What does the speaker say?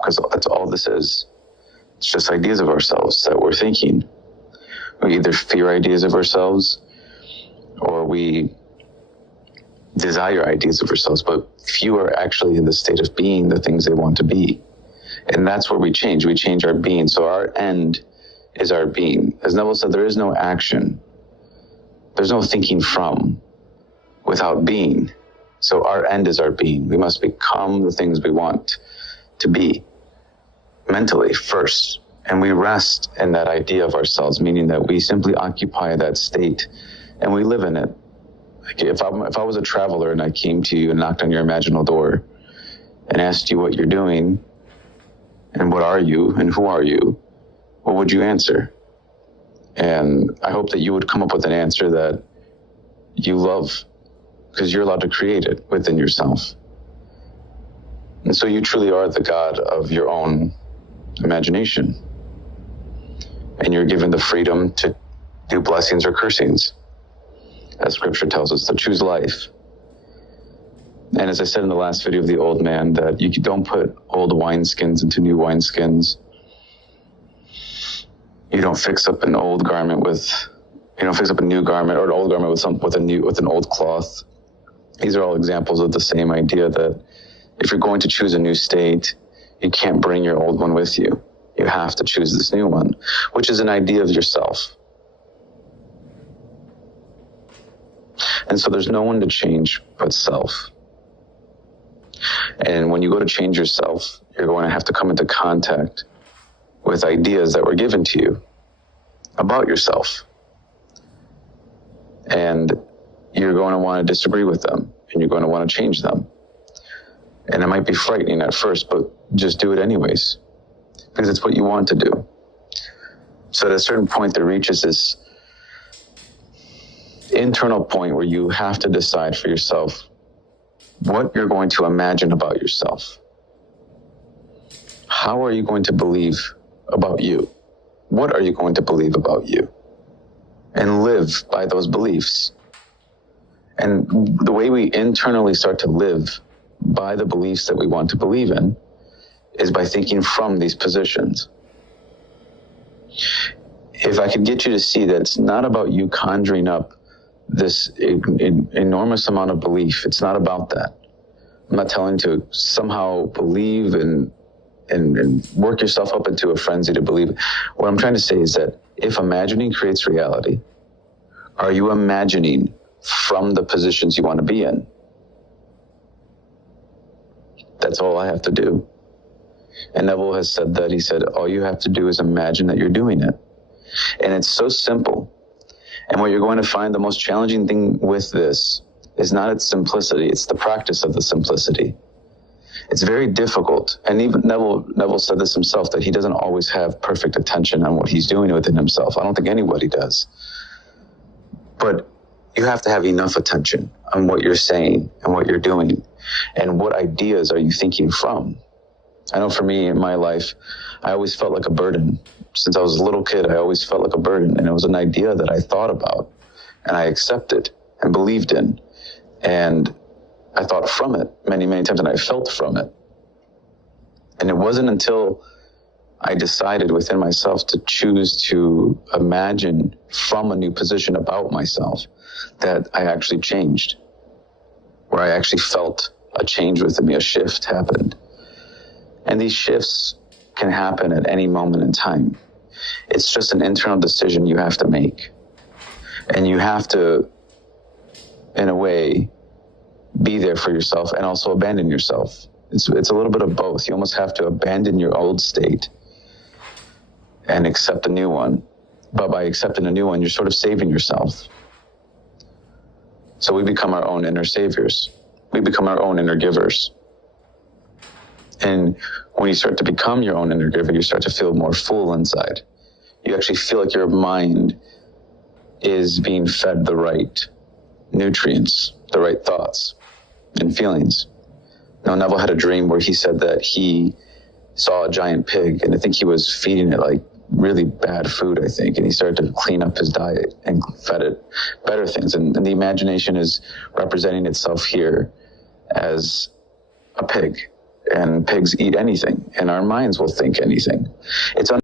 because that's all this is. It's just ideas of ourselves that we're thinking. We either fear ideas of ourselves or we desire ideas of ourselves, but few are actually in the state of being the things they want to be. And that's where we change. We change our being. So our end is our being. As Neville said, there is no action. There's no thinking from without being. So our end is our being. We must become the things we want to be mentally first. And we rest in that idea of ourselves, meaning that we simply occupy that state and we live in it. Like if I was a traveler and I came to you and knocked on your imaginal door and asked you what you're doing and what are you and who are you, what would you answer? And I hope that you would come up with an answer that you love, because you're allowed to create it within yourself. And so you truly are the God of your own imagination. And you're given the freedom to do blessings or cursings, as scripture tells us, to choose life. And as I said in the last video of the old man, that you don't put old wineskins into new wineskins. You don't fix up an old garment you don't fix up a new garment or an old garment with an old cloth. These are all examples of the same idea that if you're going to choose a new state, you can't bring your old one with you. You have to choose this new one, which is an idea of yourself. And so there's no one to change but self. And when you go to change yourself, you're going to have to come into contact with ideas that were given to you about yourself. And you're going to want to disagree with them, and you're going to want to change them. And it might be frightening at first, but just do it anyways, because it's what you want to do. So at a certain point, there reaches this internal point where you have to decide for yourself what you're going to imagine about yourself. How are you going to believe about you? What are you going to believe about you? And live by those beliefs. And the way we internally start to live by the beliefs that we want to believe in is by thinking from these positions. If I could get you to see that it's not about you conjuring up this enormous amount of belief, it's not about that. I'm not telling you to somehow believe and work yourself up into a frenzy to believe. What I'm trying to say is that if imagining creates reality, are you imagining from the positions you want to be in? That's all I have to do. And Neville has said that. He said, all you have to do is imagine that you're doing it. And it's so simple. And what you're going to find, the most challenging thing with this is not its simplicity, it's the practice of the simplicity. It's very difficult. And even Neville said this himself, that he doesn't always have perfect attention on what he's doing within himself. I don't think anybody does. But you have to have enough attention on what you're saying and what you're doing and what ideas are you thinking from. I know for me in my life, I always felt like a burden. Since I was a little kid, I always felt like a burden, and it was an idea that I thought about and I accepted and believed in. And I thought from it many, many times, and I felt from it. And it wasn't until I decided within myself to choose to imagine from a new position about myself that I actually changed, where I actually felt a change within me, a shift happened. And these shifts can happen at any moment in time. It's just an internal decision you have to make. And you have to, in a way, be there for yourself and also abandon yourself. It's a little bit of both. You almost have to abandon your old state and accept a new one. But by accepting a new one, you're sort of saving yourself. So we become our own inner saviors. We become our own inner givers. And when you start to become your own inner giver, you start to feel more full inside. You actually feel like your mind is being fed the right nutrients, the right thoughts and feelings. Now, Neville had a dream where he said that he saw a giant pig, and I think he was feeding it like really bad food, I think, and he started to clean up his diet and fed it better things. And the imagination is representing itself here as a pig. and pigs eat anything, and our minds will think anything. It's